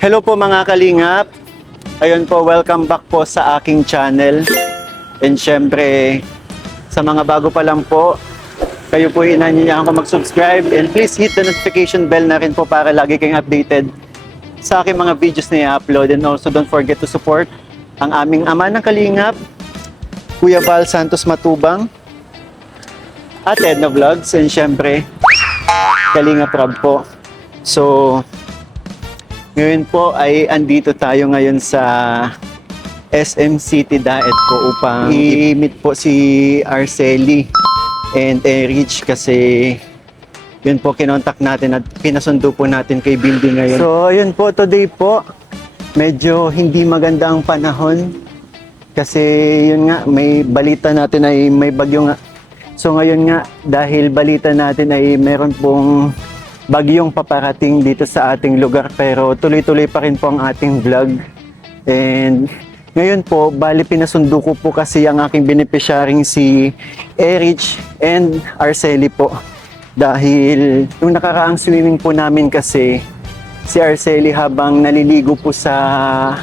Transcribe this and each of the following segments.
Hello po mga kalingap. Ayun po, welcome back po sa aking channel. And syempre, sa mga bago pa lang po, kayo po inanyayahan ko mag-subscribe and please hit the notification bell na rin po para lagi kayong updated sa aking mga videos na i-upload. And also don't forget to support ang aming ama ng kalingap, Kuya Val Santos Matubang, at Edna Vlogs, and syempre, Kalingap Rob po. So, ngayon po ay andito tayo ngayon sa SM City Daet po upang i-meet po si Arcely and Erich kasi yun po kinontak natin at pinasundo po natin kay Bimbi ngayon. So ayun po, today po medyo hindi maganda ang panahon kasi yun nga may balita natin ay may bagyo nga. So ngayon nga dahil balita natin ay meron pong bagyong paparating dito sa ating lugar pero tuloy-tuloy pa rin po ang ating vlog. And ngayon po, bali pinasundo ko po kasi ang aking beneficiaryong si Erich and Arcely po. Dahil yung nakaraang swimming po namin kasi si Arcely habang naliligo po sa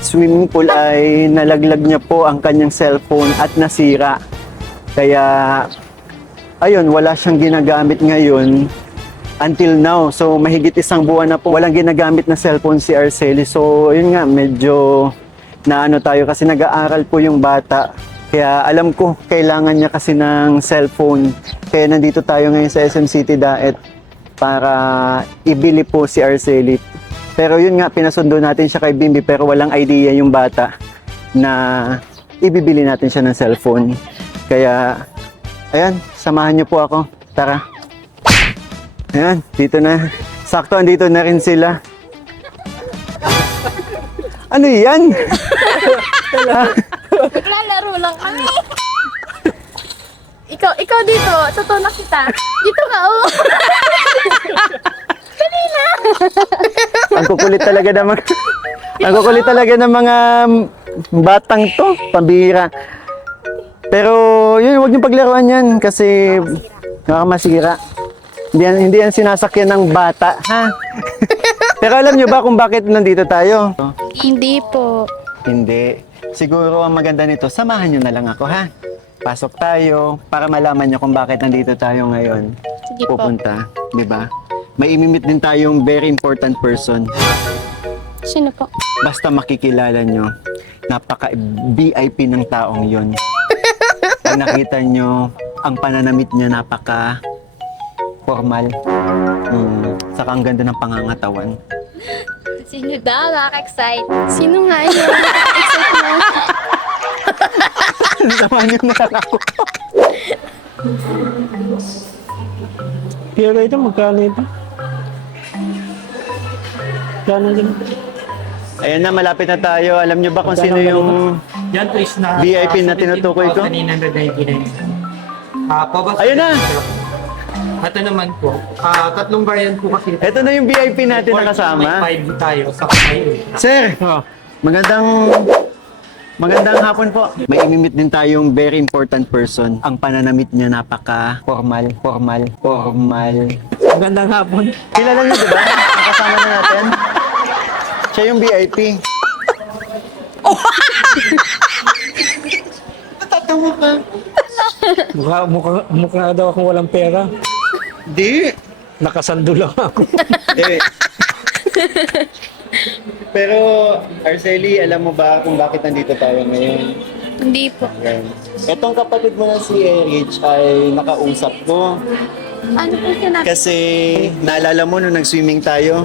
swimming pool ay nalaglag niya po ang kanyang cellphone at nasira. Kaya ayun, wala siyang ginagamit ngayon until now. So mahigit isang buwan na po walang ginagamit na cellphone si Arcely. So yun nga, medyo naano tayo kasi nag-aaral po yung bata. Kaya alam ko kailangan niya kasi ng cellphone. Kaya nandito tayo ngayon sa SM City Daet para ibili po si Arcely. Pero yun nga, pinasundo natin siya kay Bimbi pero walang idea yung bata na ibibili natin siya ng cellphone. Kaya ayan, samahan niyo po ako. Tara. Ayan, dito na. Sakto, andito na rin sila. Ano yan? Naglalaro lang kami. Ikaw dito, tutunak kita. Dito ka, oh. Dali na. Ang kukulit talaga ng mga ang kukulit talaga ng mga batang to, pambihira. Pero yun, huwag niyo paglaruan yan kasi masira. Hindi yan sinasakyan ng bata, ha? Pero alam niyo ba kung bakit nandito tayo? Hindi po. Hindi. Siguro ang maganda nito, samahan niyo na lang ako, ha? Pasok tayo para malaman niyo kung bakit nandito tayo ngayon. Sige po. Pupunta, di ba? May imimit din tayong very important person. Sino po? Basta makikilala nyo, napaka-VIP ng taong yon. Pag nakita nyo, ang pananamit niya napaka-formal. Saka ang ganda ng pangangatawan. Sino daw? Nakaka-excite. Sino nga yun? Nakaka-excite mo. Samahan nyo na lang ako. Kaya ito, magkano ito? Magkano din? Ayan na, malapit na tayo. Alam nyo ba kung sino yung Yan po is na VIP na tinutukoy ko? 999. Ayun na! Ito naman po, tatlong variant po kasi. Ito na yung VIP natin na kasama. May 5 tayo sa may Sir, magandang hapon po. May imimit din tayong very important person. Ang pananamit niya napaka-formal. Magandang hapon. Kilala niyo, di ba? Nakasama na natin. Siya yung VIP. Natatawa ka. Mukha daw akong walang pera. Di. Nakasando lang ako. Di. Pero, Arcely, alam mo ba kung bakit nandito tayo ngayon? Hindi po. Ayan. Etong kapatid mo na si Erich ay nakausap ko. Ano po sinabi? Kasi naalala mo nung nag-swimming tayo,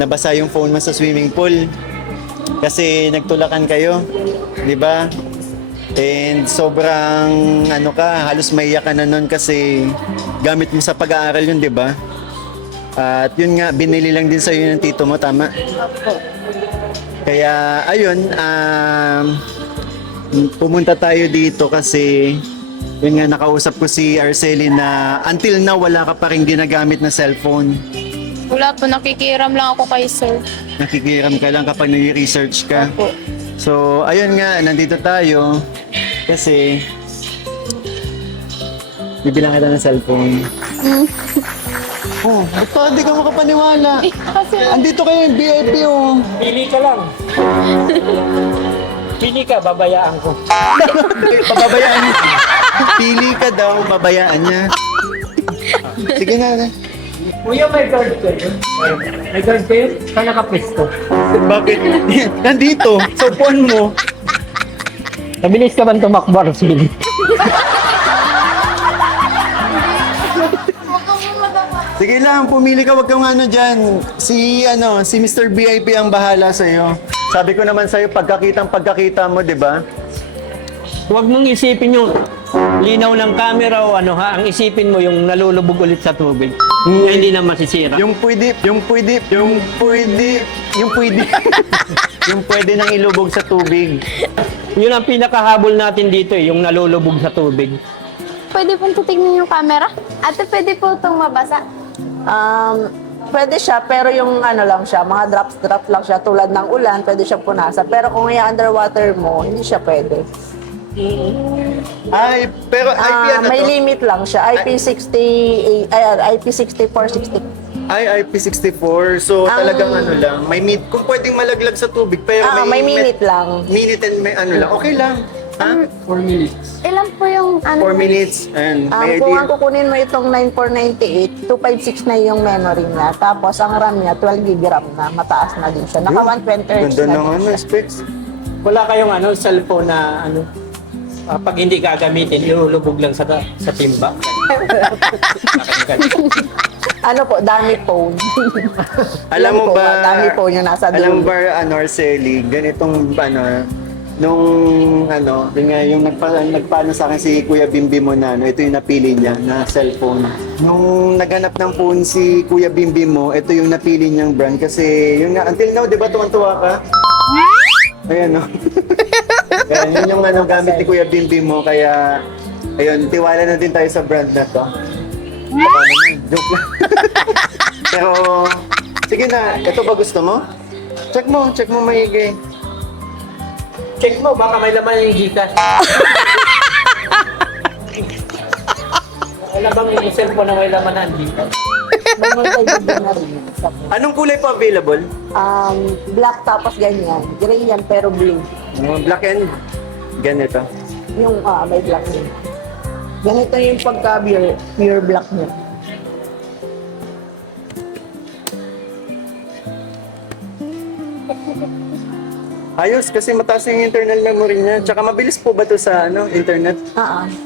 nabasa yung phone mo sa swimming pool. Kasi nagtulakan kayo, di ba? And sobrang halos maiyak ka na nun kasi gamit mo sa pag-aaral yun, di ba? At yun nga, binili lang din sa'yo ng tito mo, tama? Opo. Kaya ayun, pumunta tayo dito kasi yun nga, nakausap ko si Arcely na until now wala ka pa rin ginagamit na cellphone. Wala po, nakikiram lang ako kay sir. Nakikiram ka lang kapag nag-research ka. Opo. So, ayun nga, nandito tayo kasi bibilang kita ng cellphone. Oh, ba't pa hindi ka makapaniwala? Kasi Andito kayo yung VIP, oh. Pili ka lang. Pili ka, babayaan ko. Pababayaan niya. Pili ka daw, babayaan niya. Sige na. Kuya, may guard kayo. May guard kayo? Saan nakapesto? Bakit? Nandito, sa upuan mo. Nabilis ka ba tumakbo, Rosili? Sige lang, pumili ka, wag kang ano dyan. Si Mr. VIP ang bahala sa'yo. Sabi ko naman sa'yo, pagkakita mo, di ba? Huwag mong isipin yung linaw ng camera o ano ha. Ang isipin mo yung nalulubog ulit sa tubig. Na hindi na masisira. Yung pwede yung pwede nang ilubog sa tubig. Yun ang pinakahabol natin dito eh, yung nalulubog sa tubig. pwede pong titignan yung camera? Ate, pwede po itong mabasa. Pwede siya, pero yung ano lang siya, mga drops lang siya tulad ng ulan, pwede siyang punasa. Pero kung i-underwater mo, hindi siya pwede. Ay, pero IP ano May to? limit lang siya, IP60, IP6460. Ay, IP64. So, talagang ano lang. Kung pwedeng malaglag sa tubig, pero May minute lang. Minute and may ano lang. Okay lang. Ha? 4 minutes. Ilan po yung 4 minutes. And may Kung idea. ang kukunin mo itong 9498, 256 na yung memory niya. Tapos ang RAM niya, 12 GB RAM na. Mataas na din siya. Naka 120 Hz Ganda na ng din ano, siya. specs. Wala kayong ano, cellphone na ano, pag hindi gagamitin, ilulubog lang sa timba. Ano po, dami phone. Alam mo po, ba, dami phone yung nasa alam mo dulo. ba, Arceli, ganitong, nung, yun nga, yung nagpaano sa akin si Kuya Bimbi mo na, ito yung napili niya na cellphone. Nung naghanap ng phone si Kuya Bimbi mo, ito yung napili niyang brand kasi, yun nga, until now, di ba tuwan-tuwa ka? Ayan, no? Kaya yun yung gamit ni Kuya Bimbi mo, kaya, ayun, tiwala na din tayo sa brand na to. Baka naman, joke lang. Pero, sige na, ito ba gusto mo? Check mo maigi. Check mo, baka may laman yung Gcash. Wala bang yung cellphone na may laman ng Gcash? May na rin. Sa phone. Anong kulay po available? Black tapos ganyan. Gray yan pero blue. Black and ganito. Yung may black din. Ganito yung pagka pure black niya. Ayos, kasi mataas yung internal memory niya. Tsaka mabilis po ba to sa internet?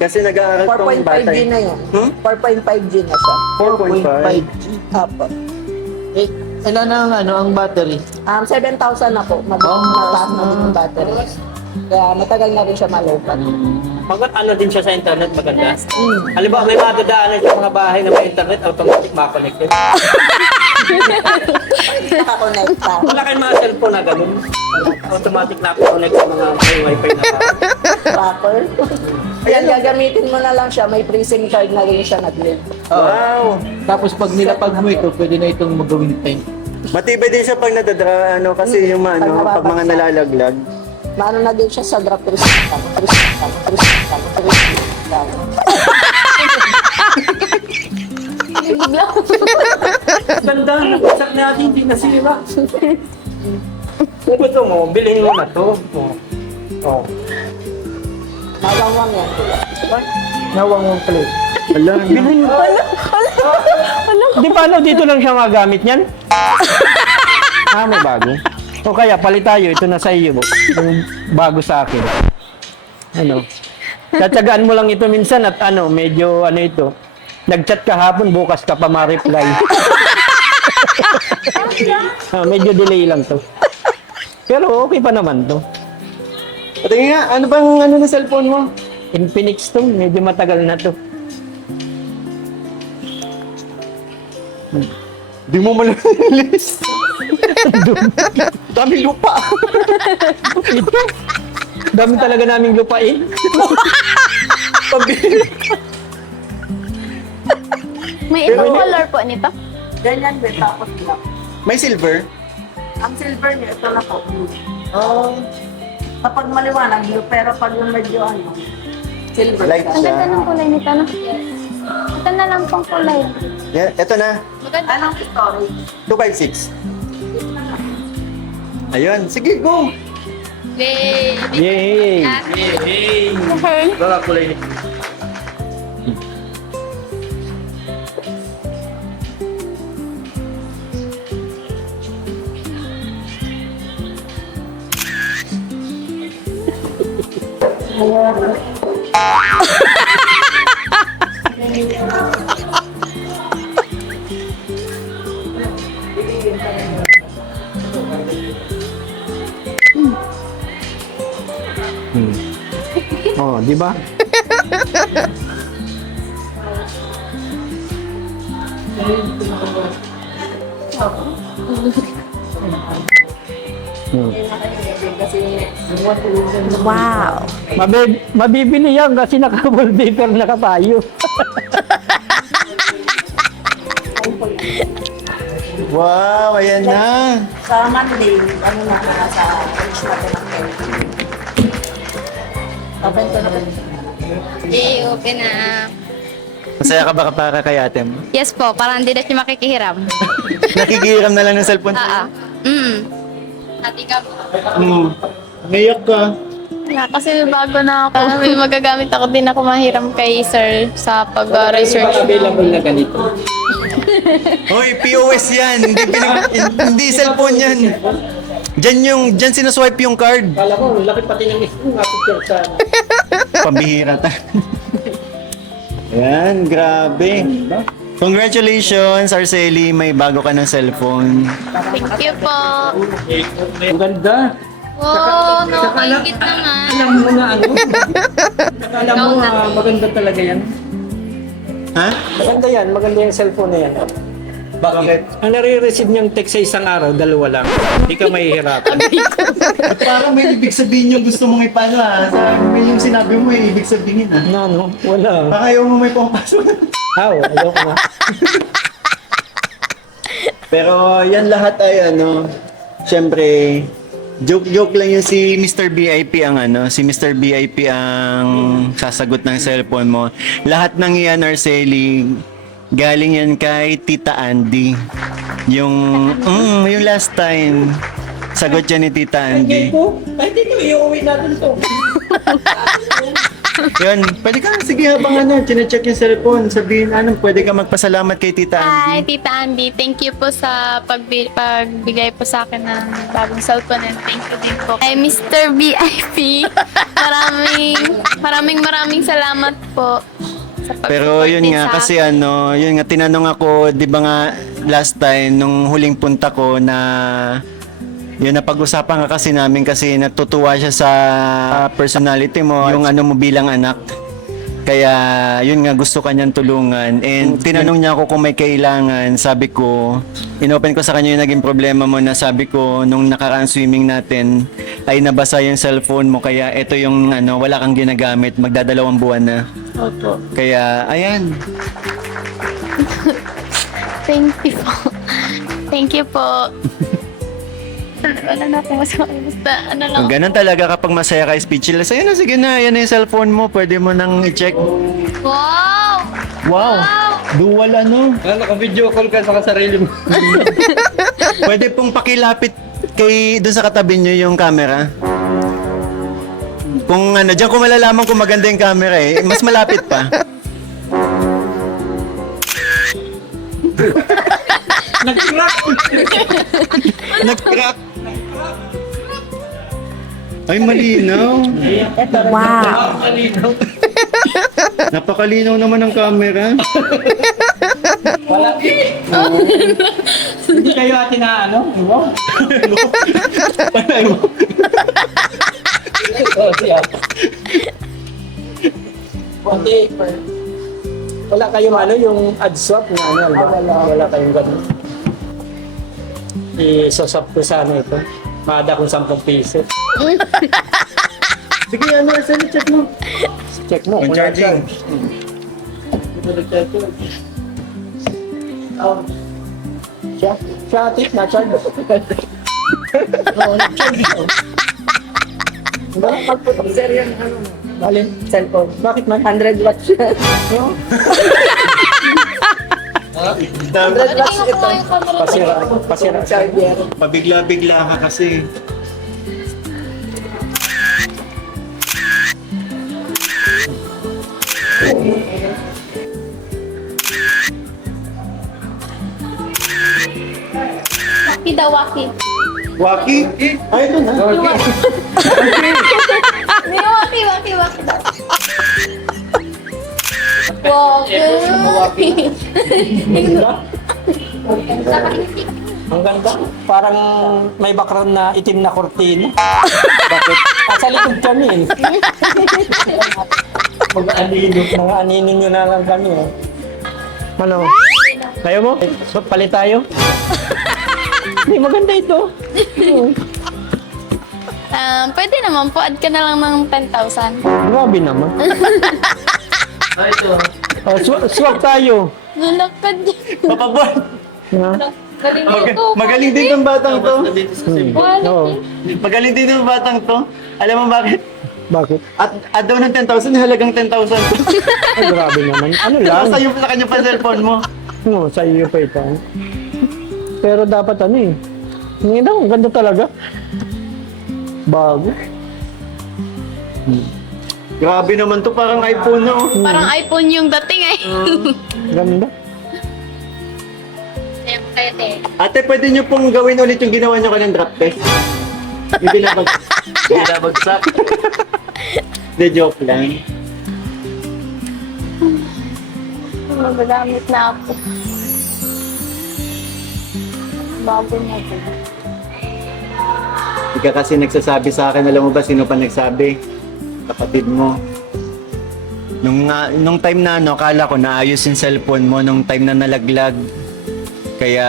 Kasi nag-aaral pang 4.5G bata. na yan. Hmm? 4.5G na siya. 4.5. Apo. Eh, ilan ang battery? 7,000 na po. Mataas na din yung battery. Kaya matagal na rin siya malobat. Pag ano din siya sa internet, maganda. Halimbawa, may madadaanan sa mga bahay na may internet, automatic makakonected. Nakakonekta. Wala kayong mga cellphone na ganun. Automatic na-connect sa mga may wifi na bahay. Proper. Ayan, gagamitin mo na lang siya. May pre-SIM card na rin siya nag-link. Wow! Tapos pag nilapag mo ito, pwede na itong magawing tank. Matibay din siya pag kasi yung pag mga nalalaglag. Maano na din siya sa drop resistant. Ganda, nagpasak natin, hindi nasira. Kung gusto mo, bilhin mo na to. Oh. Nawangwang yan. Nawang mong plate. Wala. Bilhin mo. Di paano dito lang siya magamit niyan? May bago. O kaya, palit tayo. Ito na sa iyo. Yung bago sa akin. Tatsagaan mo lang ito minsan at medyo ito. Nag-chat kahapon, bukas ka pa ma-reply. Medyo delay lang to. Pero okay pa naman to. Patingin nga, ano bang na cellphone mo? Infinix to, medyo matagal na to. Di mo malalis. Dami lupa. Ito, dami talaga naming lupain. May ibang color po nito? Ganyan din, tapos black. May silver? Ang silver niya, ito na po, blue. Kapag maliwanag, blue, pero pag yung medyo silver Light siya. Ang siya. ganda ng kulay nito, no? Ito na lang pong kulay. Yan, ito na. Maganda. Anong storage? 256. Ayun, sige, go. Yay! Yay! Okay. Baka kulay ni. Oh, di ba? Wow! Mabibili yan kasi naka-wallpaper na tayo. Wow, ayan na. Sa Monday, ano na, nasa reach natin ang pera. Open ko na. Yay, okay na. Masaya ka ba para kay ate mo? Yes po, parang hindi na siya makikihiram. Nakikihiram na lang ng cellphone. Ati ka po. Ngayak ka. Kasi bago na ako, may magagamit ako din ako mahiram kay sir sa pag-research. Available na ganito. Hoy, POS yan. Hindi cellphone yan. Diyan sinaswipe yung card. Kala ko, laki pati ng mismo. Sa... Pambihira ta. Yan, grabe. Congratulations, Arceli. May bago ka ng cellphone. Thank you po. Ang ganda. Wow, nakakaingit naman. Alam mo na ano? Akala mo maganda talaga yan. Ha? Maganda yung cellphone na yan. Bakit? Ang nare-receive niyang text sa isang araw, 2 lang. Hindi ka mahihirapan. Parang may ibig sabihin yung gusto mong ipano ha. Yung sinabi mo may ibig sabihin ha. No, wala. Baka ayaw mo may pumapasok. Ayoko na. Pero yan lahat ay ano, syempre, joke lang yung si Mr. VIP ang ano, si Mr. VIP ang sasagot ng cellphone mo. Lahat ng iyan, Arceli, galing yan kay Tita Andy. Yung last time, sagot yan ni Tita Andy. Ay, dito, iuwi natin to. Yun, pwede ka, sige habang chinecheck yung cellphone, sabihin pwede ka magpasalamat kay Tita Hi, Andy. Tita Andy. Thank you po sa pagbigay po sa akin ng bagong cellphone and thank you din po kay Mr. VIP. Maraming salamat po. Sa Pero pag-support yun din nga, sa kasi akin. yun nga, tinanong ako, di ba nga, last time, nung huling punta ko na, yun, napag-usapan ka kasi namin kasi natutuwa siya sa personality mo, yung ano mo bilang anak. Kaya, yun nga, gusto kanyang tulungan. And tinanong niya ako kung may kailangan, sabi ko, inopen ko sa kanya yung naging problema mo na sabi ko, nung nakaraang swimming natin, ay nabasa yung cellphone mo, kaya ito yung wala kang ginagamit, magdadalawang buwan na. Opo. Kaya, ayan. Thank you po. Thank you po. Wala na akong masabi. Basta ano lang. Ganun talaga kapag masaya ka, speechless. Ayun na, sige na, yan na yung cellphone mo, pwede mo nang i-check. Wow! Wow! Dual Naka-video call ka sa sarili mo. Pwede pong pakilapit doon sa katabi nyo yung camera. Kung diyan ko malalaman kung maganda yung camera mas malapit pa. Nag-crack. Ay, malinaw. Wow! Napakalinaw naman ng camera. Hindi kayo atin na ano? Wow. Hindi. Wala kayong yung ad swap na wala kayong ganun. I-sosap ko sana ito. Maada kong 10 piso. Sige, Arceli, check mo. Check mo. Yung charging. Siya atit na-charge. Sir, yung Alin? cellphone. Bakit man? 100 watts siya. 100 watts ito. Pasira. Charger. Pabigla-bigla ka kasi. Waki daw, waki. Waki? Ay, ito na. Hindi, waki daw. Waki. Ang ganda. Parang may background na itim na kortina. Bakit? Sa likod kami eh. Mag-anino nyo na lang kami eh. Ano? Kayo mo? Palit tayo? Hindi, maganda ito. Pwede naman po, add ka na lang ng 10,000. Grabe naman. Ito. Swap tayo. Nalakad niya. Papa Boy, Ha? Galing okay. ito. Magaling din tong batang to. Oo. Magaling din tong batang to. Alam mo bakit? Bakit? At daw ng 10,000, halagang 10,000 to. Ay, grabe naman. Ano lang? Nasa iyo sa kanya pa cellphone mo. Oo, sa iyo pa ito. Pero dapat ano eh. Ngayon daw, ang ganda talaga. Bago. Grabe naman to, parang iPhone no. Parang iPhone yung dating eh. Ganda. Pwede. Ate, pwede nyo pong gawin ulit yung ginawa nyo kanang drop test. Yung binabagsak. De joke lang. Magagamit na ako. Bago na ito. Hindi ka kasi nagsasabi sa akin, alam mo ba sino pa nagsabi? Kapatid mo. Nung time na ano, akala ko naayos yung cellphone mo nung time na nalaglag. Kaya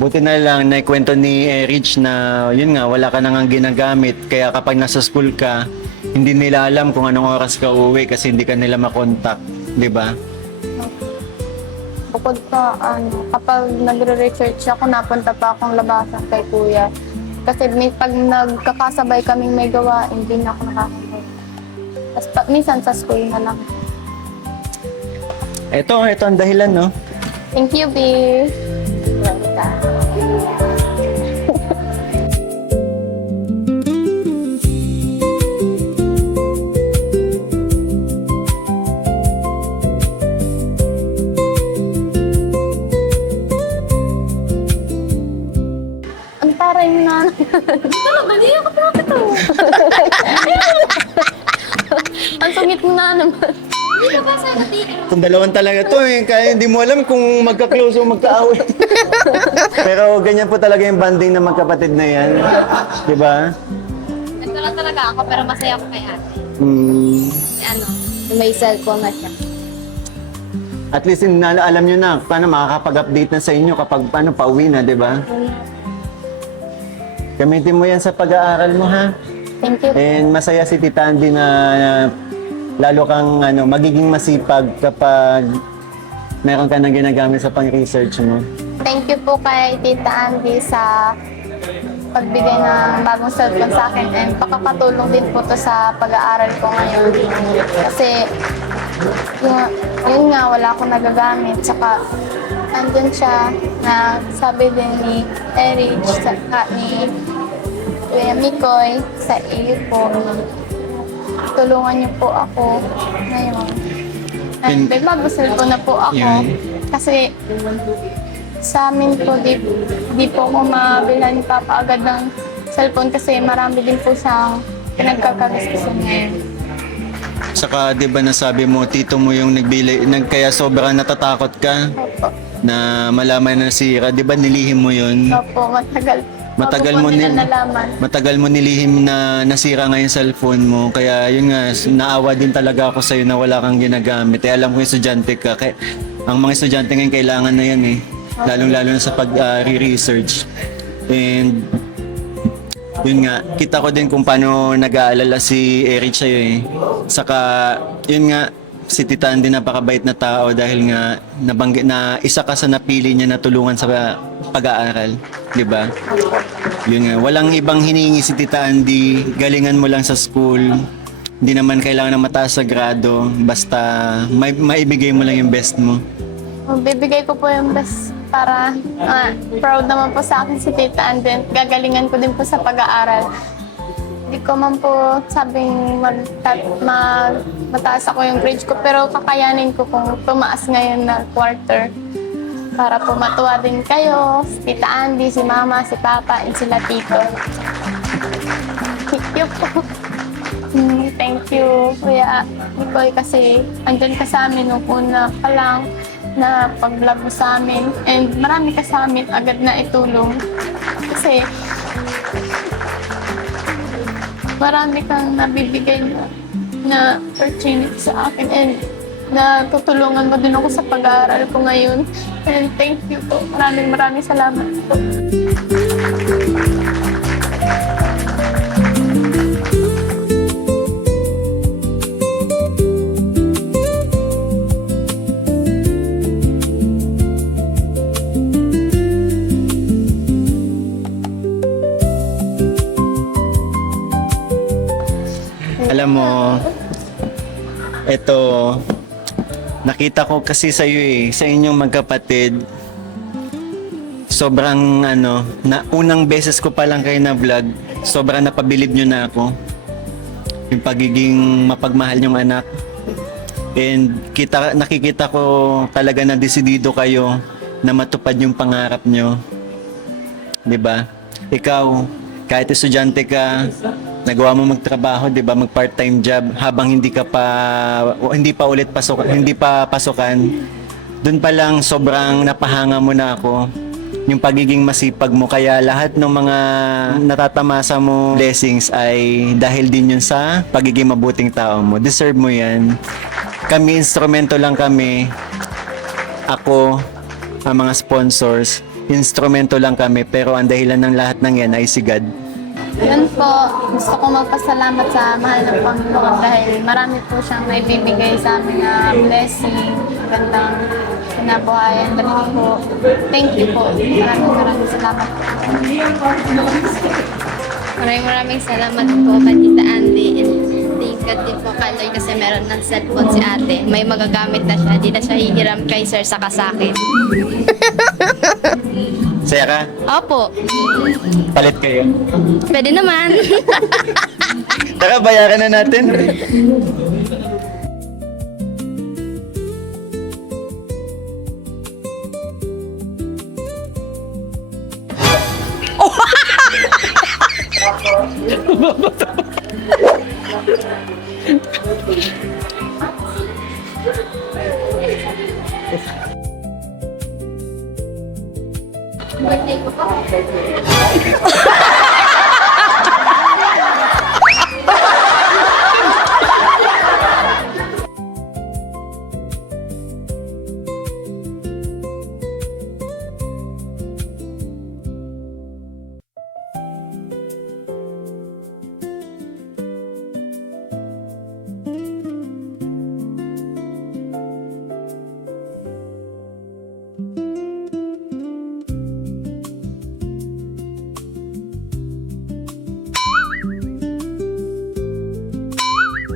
buti na lang naikwento ni Rich na yun nga, wala ka nang ginagamit. Kaya kapag nasa school ka, hindi nila alam kung anong oras ka uuwi kasi hindi ka nila makontak. Di ba? Bukod pa, kapag nagre-research ako, napunta pa akong labasan kay kuya. Kasi pag nagkakasabay kaming may gawa, hindi na ako nakakabay. Tapos minsan sa school na lang. Ito ang dahilan, no? Thank you, B. Welcome. Ang taray mo na. Mali ako pa ito. Ang sungit mo na naman. Itong dalawan talaga to eh, kaya hindi mo alam kung magka-close o magka-away. Pero ganyan po talaga yung banding ng magkapatid na yan. Di ba? Nagtula talaga ako pero masaya ako kay ate. Hmm. May cellphone na siya. At least alam nyo na paano makakapag-update na sa inyo kapag paano pauwi na, di ba? Gamitin mo yan sa pag-aaral mo, ha? Thank you. And masaya si Tita Andy na lalo kang magiging masipag kapag meron ka nang ginagamit sa pang-research mo. Thank you po kay Tita Andy sa pagbigay ng bagong cellphone sa akin and pakakatulong din po to sa pag-aaral ko ngayon. Kasi yun nga, wala akong nagagamit. Saka andun siya na sabi din ni Erich, saka ni Kuya Mikoy sa iyo po. Tulungan niyo po ako ngayon. And may bagong cellphone na po ako. Yun. Kasi sa amin po, di po ako mabilhan ni Papa agad ng cellphone kasi marami din po siyang pinagkakagustusan ngayon. Saka 'di ba nasabi mo tito mo yung kaya sobrang natatakot ka Opo. na malaman na nasira, 'di ba nilihim mo 'yun? Opo, Matagal Bago mo po nila din nalaman. Matagal mo nilihim na nasira nga yung cellphone mo. Kaya yun nga, naawa din talaga ako sa'yo na wala kang ginagamit. Eh alam ko yung estudyante ka. Ang mga estudyante ngayon kailangan na yan eh. Lalong-lalo na sa pag-re-research. And yun nga, kita ko din kung paano nag-aalala si Eric sa'yo eh. Saka yun nga, si Tita Andy napakabait na tao dahil nga nabanggit na isa ka sa napili niya na tulungan sa pag-aaral, 'di ba? Yun nga, walang ibang hiningi si Tita Andy, galingan mo lang sa school. Hindi naman kailangan na mataas sa grado, basta maibigay mo lang yung best mo. Bibigay ko po yung best para proud naman po sa akin si Tita and then gagalingan ko din po sa pag-aaral. Hindi ko man po sabing mataas ako yung grades ko pero kakayanin ko kung tumaas ngayon na quarter para po matuwa din kayo, si Tita Andy, si Mama, si Papa, and sila Tito. Thank you po. Thank you, Kuya Mikoy, kasi andyan ka sa amin nung una pa lang na pag-vlog mo sa amin. And marami ka sa amin agad na itulong. Kasi marami kang nabibigay na opportunity sa akin and natutulungan mo din ako sa pag-aaral ko ngayon. And thank you po. Maraming salamat po. Alam mo, ito, nakita ko kasi sa iyo sa inyong magkapatid. Sobrang na unang beses ko pa lang kayo na vlog, sobrang napabilib nyo na ako. Yung pagiging mapagmahal nyong anak. And nakikita ko talaga na desidido kayo na matupad yung pangarap nyo. 'Di ba? Ikaw, kahit estudyante ka, nagawa mo magtrabaho, 'di ba, mag part-time job habang hindi pa pasukan. Doon pa lang sobrang napahanga mo na ako. Yung pagiging masipag mo, kaya lahat ng mga natatamasa mo blessings ay dahil din yun sa pagiging mabuting tao mo. Deserve mo yan. Kami, instrumento lang kami. Ako, ang mga sponsors, instrumento lang kami, pero ang dahilan ng lahat ng yan ay si God. Yun po, gusto ko magpasalamat sa mahal ng Panginoon dahil marami po siyang naibibigay sa amin na blessing, magandang kinabuhayan. Dahil po, thank you po. Maraming salamat po. Maraming salamat po kay Tita Andy and thank God din po kay Lord kasi meron ng cellphone si ate. May magagamit na siya, di na siya hihiram kay sir saka sa akin. Saya ka? Opo, Palit kayo. pwede naman. Tara, bayaran na natin.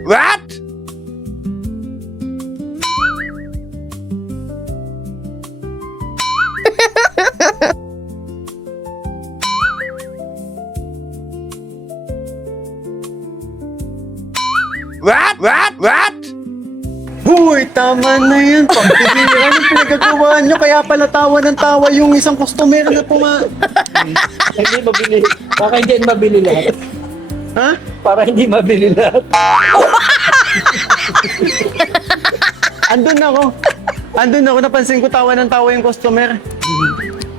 What? What? Huy, tama na yan. Pagpipiliran yung pinagagawa nyo, kaya pala tawa ng tawa yung isang customer na Hindi mabili. Baka hindi mabili lahat. Ha? Para hindi mabili lahat. Andun ako, napansin ko tawa ng tawa yung customer.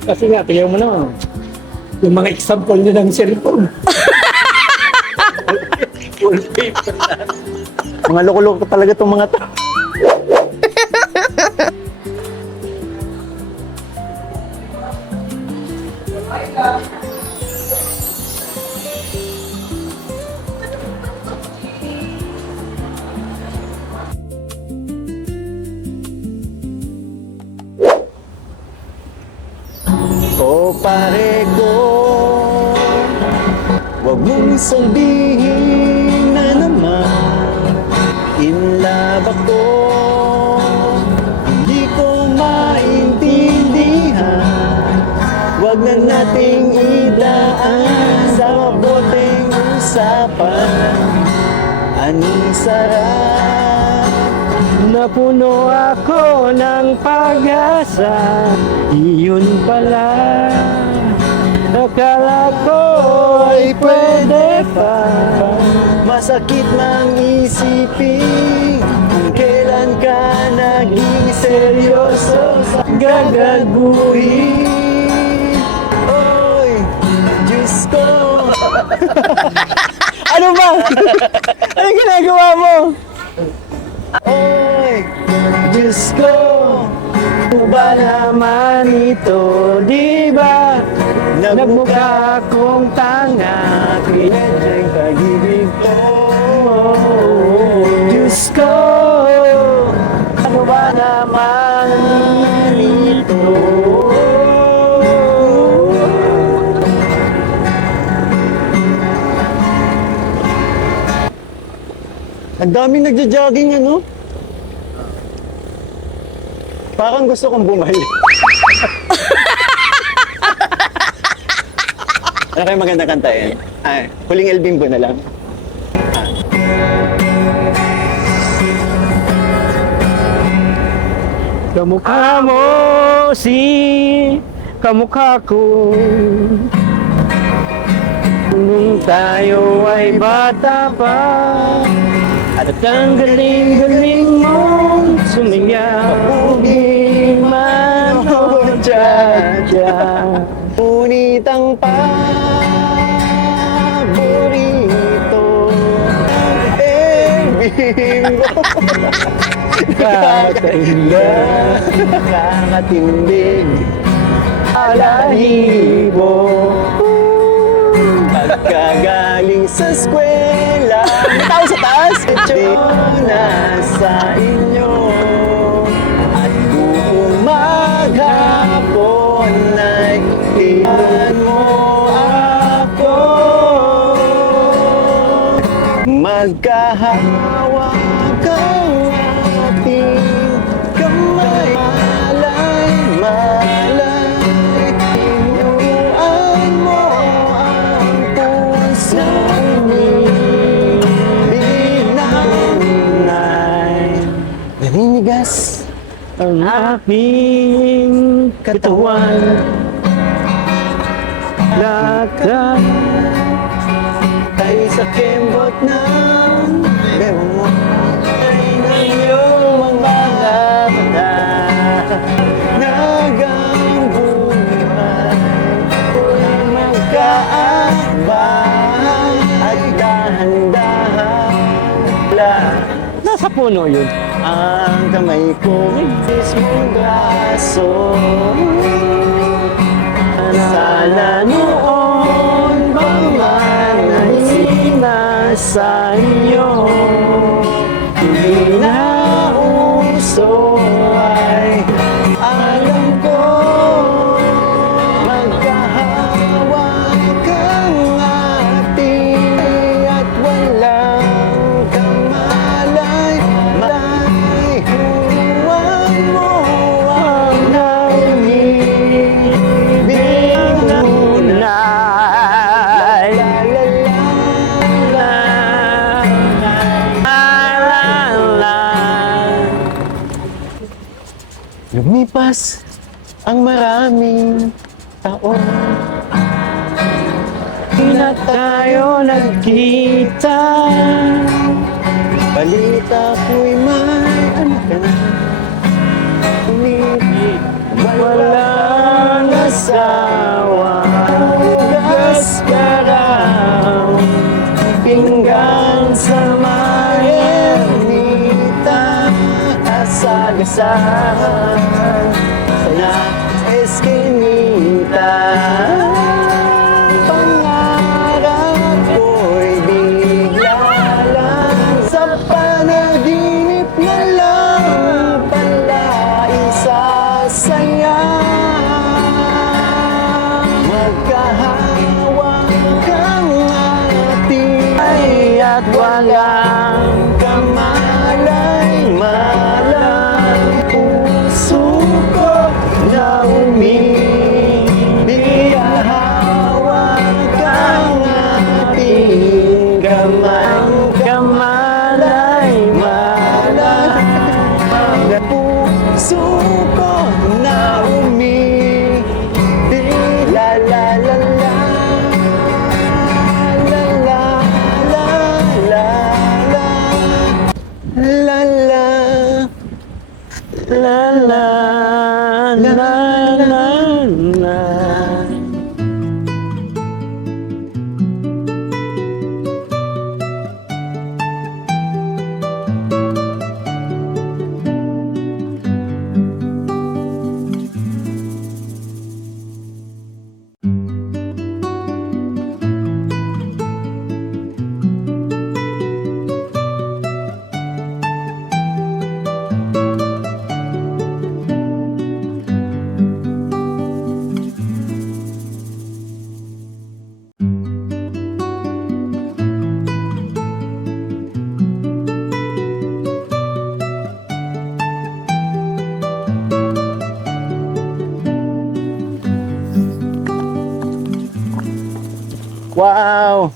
Kasi nga, tingnan mo naman. Yung mga example nyo ng cellphone. Full paper lahat. Mga loko-loko talaga itong mga to. O pare ko, wag mong sabihin na naman in love ako. Hindi ko harapan. Anong sarap, Napuno ako ng pag-asa. Iyon pala, akala ko ay pwede pa. masakit mang isipin kung kailan ka naging seryoso sa gagaguhin. Oy, Diyos ko. Ano ba? Ano ginagawa mo? Oy, Diyos ko. Ano ba naman ito, di ba? Nagmukha akong tanga, pinadyang pag-ibig ko. Diyos ko, ano ba naman ito? Ang daming nagja-jogging, ano? Parang gusto kong bumalik. Ano kayo maganda kantayin? Ay, huling El Bimbo na lang. Kamukha mo kamukha ko. Nung tayo ay bata pa, at ang galing-galing mong sumigaw. Pugi man o dya-dya. Ngunit ang paborito El Bimbo. Kakainda, Kakatindig. alahibo. Pagkagaling sa eskwela, may tao sa taas. Medyo nasa inyo. At buong maghapon ay tingnan mo ako. Magkahawak ang ating kamay. Malay, tinuruan mo ang puso binanay. Naninigas Ang aking katawan, lakad ay sa kembot ng bewang mo. Ay ng iyong mga mata. Nagang buhay ay magkaakbay at dahan-dahan lang. nasa puno yun. Ang kamay ko mismong braso. Sana noon pa man ay nasa inyo. Hindi na uso ay alam ko. Magkahawak ang ating at walang kamalay. Malay, turuan mo ang naibig Tunay. Lumipas ang maraming taon. Di na tayo nagkita. Balita ko'y may ano ka na. Walang asawa. Gas ka raw. Pinggan sa maernita. Asagasahan sa eskinita. Pangarap ko'y bigla lang. Sa panaginip na lang pala isasaya. Magkahawak ang ating ay at walang kamalay. Malay puso ko na umibig. suko na umibig. La la la la. La la la la la. La la. La la la la la. Wow!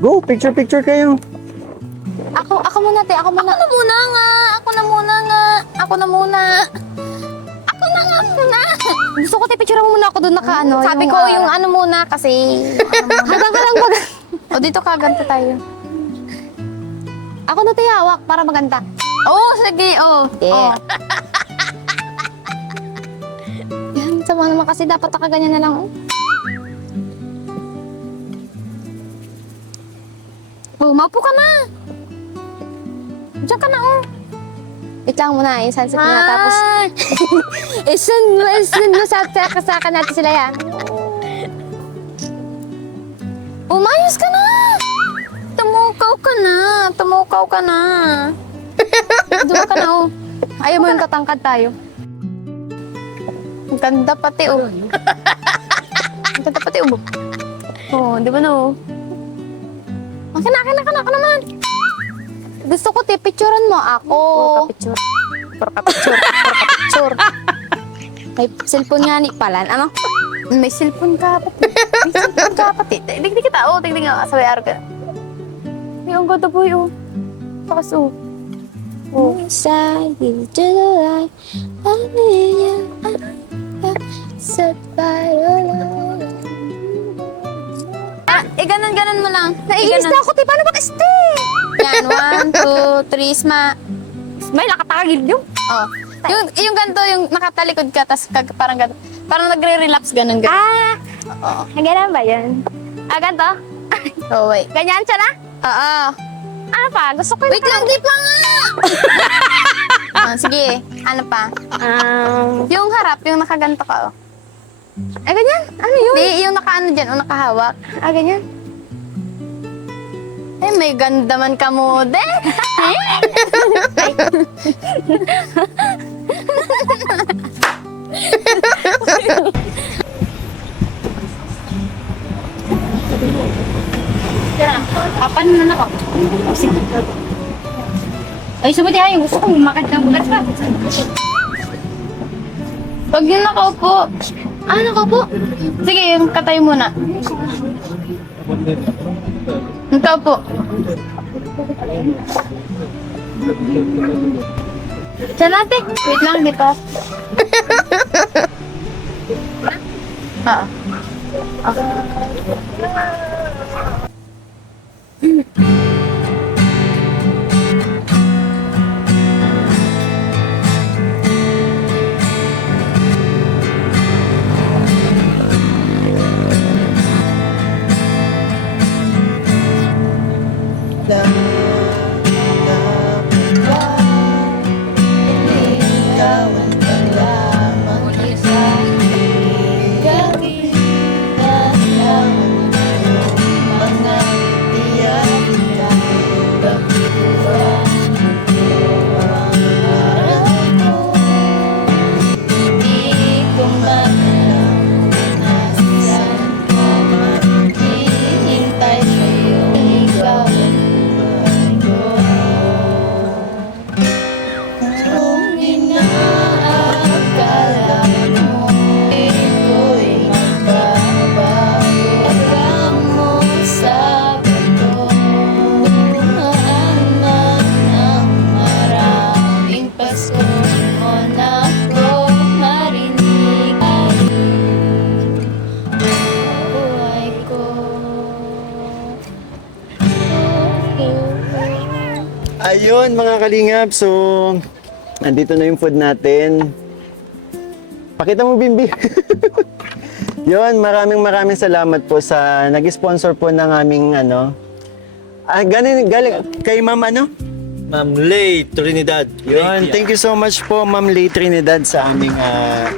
Go, picture kayo. Ako muna, te. Ako muna. Ako na muna nga. Ako na muna nga. Ako na muna. Ako na nga muna. Gusto ko, te, picture mo muna ako doon naka ano. Sabi ko, yung ano muna kasi. Hanggang ka lang baga. O, dito ka, ganito tayo. Ako na, te, hawak para maganda. Oo, sige, oo. Yeah. Yan, sama naman kasi dapat nakaganyan na lang, oh. Oh, mapo ka na. Diyan ka na, oh. Wait lang muna, i-sunset muna. Tapos, i-send mo sa akin natin sila yan. Umayos ka na. Tumukaw ka na. Tumukaw ka na. Diyan ka na, oh. Ayaw mo yung katangkad tayo. Ang ganda pati, oh. Ang ganda pati, oh. Oh, di ba na, oh. Akin na naman. Gusto ko, te, picturean mo ako. Puro ka picture. May cellphone nga ni Palan. Ano? May cellphone ka, pati. Tignan kita, oh. Tignan nga. Sabi, araw ka. Ay, ang ganda po, oh. Takas, oh. Oh. Inside you to the light. I need you. Set by the light. Ganun mo lang. Naiinis na ako, te. Paano mag-stay? Yan, 1, 2, 3, Smile, nakatakagil yun. Oh. Yung ganito, yung nakatalikod ka, tas parang ganito. Parang nagre-relapse, ganun. Oo. Ganyan ba yun? Ganito? Oh, wait. Ganyan siya na? Oo. Ano pa? Gusto ko wait lang, di pa nga! Sige, ano pa? Yung harap, yung nakaganto ka, oh. Ganyan? Ano yun? Di, yung nakaano dyan, o nakahawak. Ganyan? May ganda man ka mo, de. Apan na ako. Ay, sabi tayo. Gusto kong makatang bulat pa. Huwag yun nakaupo. Nakaupo? Sige, yung katay muna. Nakaupo. Diyan natin. Wait lang, dito. Ayun mga kalingap, so andito na yung food natin. Pakita mo, Bimbi. Yun, maraming salamat po sa nag-sponsor po ng aming galing kay Ma'am Ma'am Lay Trinidad. Yun, thank you so much po Ma'am Lay Trinidad sa aming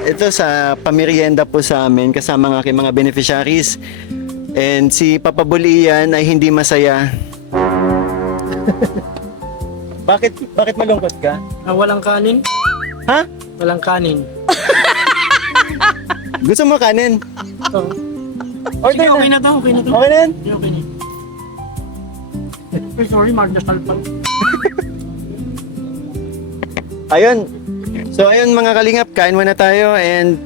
ito sa pamerienda po sa amin kasama ng aking mga beneficiaries. And si Papa Bulian ay hindi masaya. Bakit malungkot ka? Walang kanin? Ha? Walang kanin. Gusto mo kanin? Oh. Order Sige, okay na. na to. Okay na to. Okay na yan? Okay na. Ay, sorry, magdasal pa. Ayun. So ayun mga kalingap, kain muna tayo and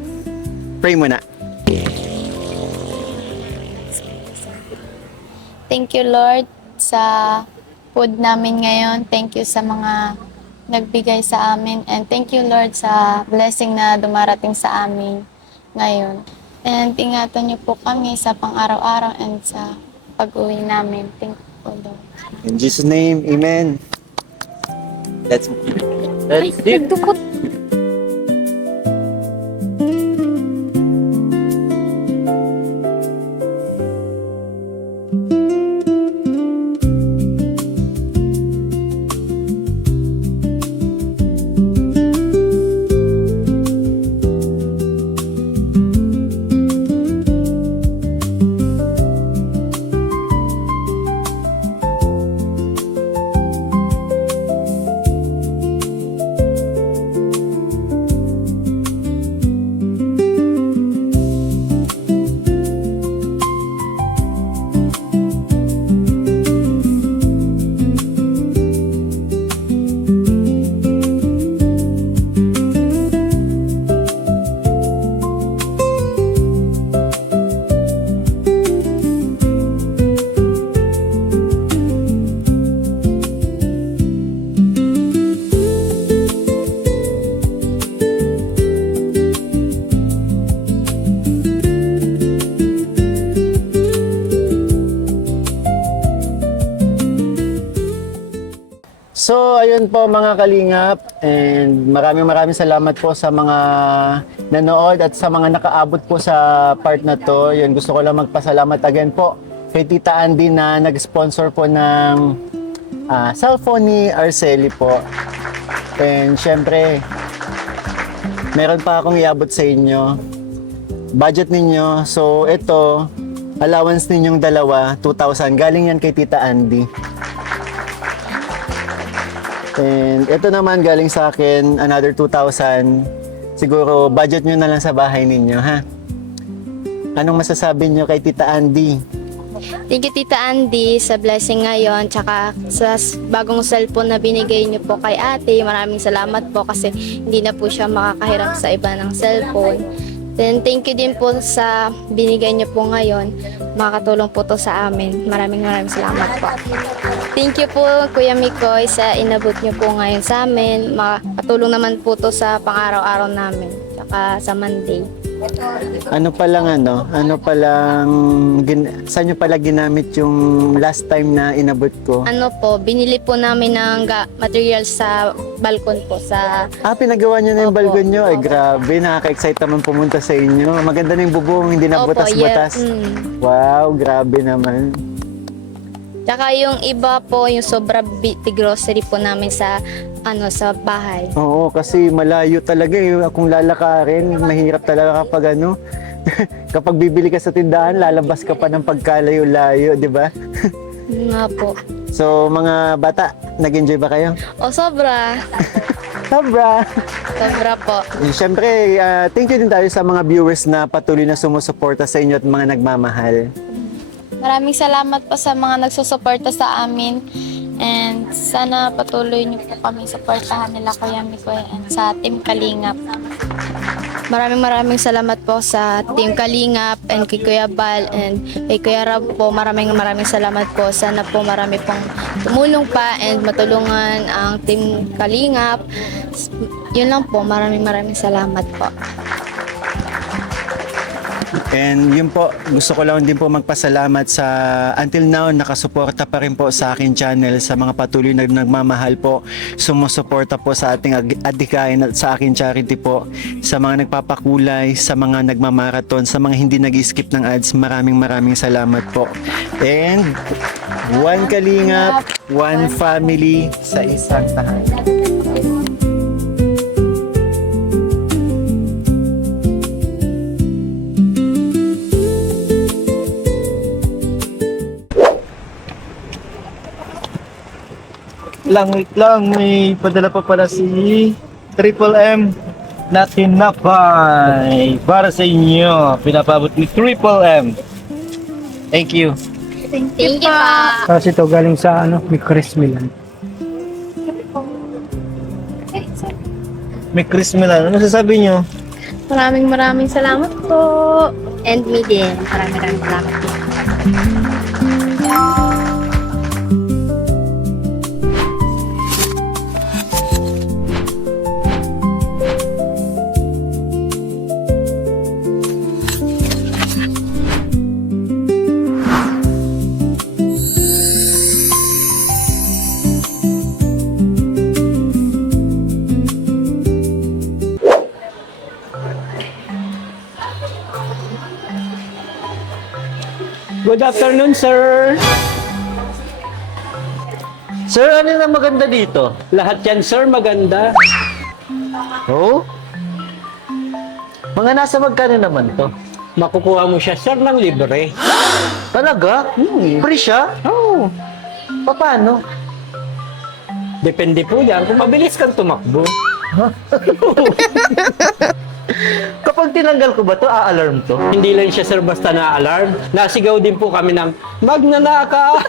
pray muna. Thank you, Lord, sa food namin ngayon. Thank you sa mga nagbigay sa amin. And thank you, Lord, sa blessing na dumarating sa amin ngayon. And ingatan niyo po kami sa pang-araw-araw and sa pag-uwi namin. Thank you po, Lord. In Jesus' name, amen. That's it. So, ayun po mga kalingap and maraming salamat po sa mga nanood at sa mga nakaabot po sa part na to. Yun, gusto ko lang magpasalamat again po kay Tita Andy na nag-sponsor po ng cellphone ni Arceli po. And syempre, meron pa akong iabot sa inyo. Budget ninyo. So, ito, allowance ninyong dalawa, 2,000. Galing yan kay Tita Andy. And ito naman galing sa akin, another 2,000. Siguro budget nyo na lang sa bahay ninyo, ha? Anong masasabi nyo kay Tita Andy? Thank you, Tita Andy, sa blessing ngayon, tsaka sa bagong cellphone na binigay niyo po kay ate. Maraming salamat po kasi hindi na po siya makakahiram sa iba ng cellphone. Then, thank you din po sa binigay niyo po ngayon. Makakatulong po to sa amin. Maraming salamat po. Thank you po, Kuya Mikoy, sa inabot niyo po ngayon sa amin. Makatulong naman po to sa pang-araw-araw namin, tsaka sa Monday. Saan nyo pala ginamit yung last time na inabot ko? Ano po, binili po namin ng materials sa balkon po, sa Pinagawa nyo na yung Opo, balgon nyo? Ay, opo. grabe, nakaka-excite naman pumunta sa inyo. Maganda na yung bubong, hindi na Opo, butas-butas. Wow, grabe naman. Tsaka yung iba po, yung sobra grocery po namin sa sa bahay. Oo, kasi malayo talaga eh. Kung lalakarin, mahirap talaga kapag kapag bibili ka sa tindahan, lalabas ka pa ng pagkalayo-layo, di ba? Nga po. So, mga bata, nag-enjoy ba kayo? O sobra. Sobra! Sobra po. Siyempre, thank you din tayo sa mga viewers na patuloy na sumusuporta sa inyo at mga nagmamahal. Maraming salamat po sa mga nagsusuporta sa amin. And sana patuloy niyo po kami suportahan nila Kuya Mikoy and sa Team Kalingap. Maraming salamat po sa Team Kalingap and kay Kuya Bal and kay Kuya Rab po. Maraming salamat po. Sana po marami pong tumulong pa and matulungan ang Team Kalingap. Yun lang po. Maraming salamat po. And yun po, gusto ko lang din po magpasalamat sa until now nakasuporta pa rin po sa akin channel, sa mga patuloy na nagmamahal po, sumusuporta po sa ating adhikain at sa akin charity po, sa mga nagpapakulay, sa mga nagmamarathon, sa mga hindi nag-skip ng ads, maraming salamat po. And one kalingap, one family sa isang tahanan. Wait lang, may padala pa pala si Triple M na tinapay para sa inyo. Pinapabot ni Triple M. Thank you. Thank you po. Kasi ito galing sa may Chris Milan. May Chris Milan. Ano sasabi nyo? Maraming salamat po. And me din. Maraming salamat po. Good afternoon, sir. Sir, ano na maganda dito? Lahat yan, sir, maganda. Oh? Mga nasa magkano naman to? Makukuha mo siya, sir, ng libre. Talaga? Free siya? Oh, Paano? depende po yan kung mabilis kang tumakbo. Kapag tinanggal ko ba to, a-alarm to? Hindi lang siya, sir, basta na-alarm. Nasigaw din po kami ng, magnanaka!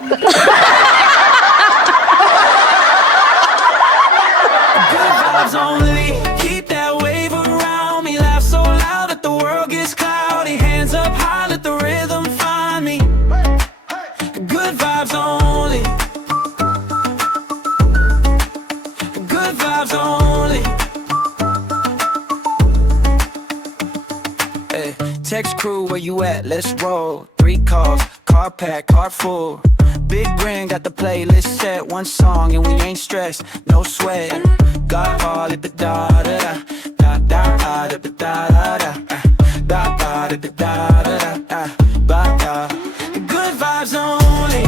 Good vibes only. Keep that wave around me. Laugh so loud that the world gets cloudy. Hands up high, let the rhythm find me. Good vibes only. Good vibes only. Hey, text crew, where you at? Let's roll. 3 calls, car pack, car full. Big ring, got the playlist set. One song and we ain't stressed, no sweat. Got all at the da da da da da da da da da da da da da da da da da. Good vibes only.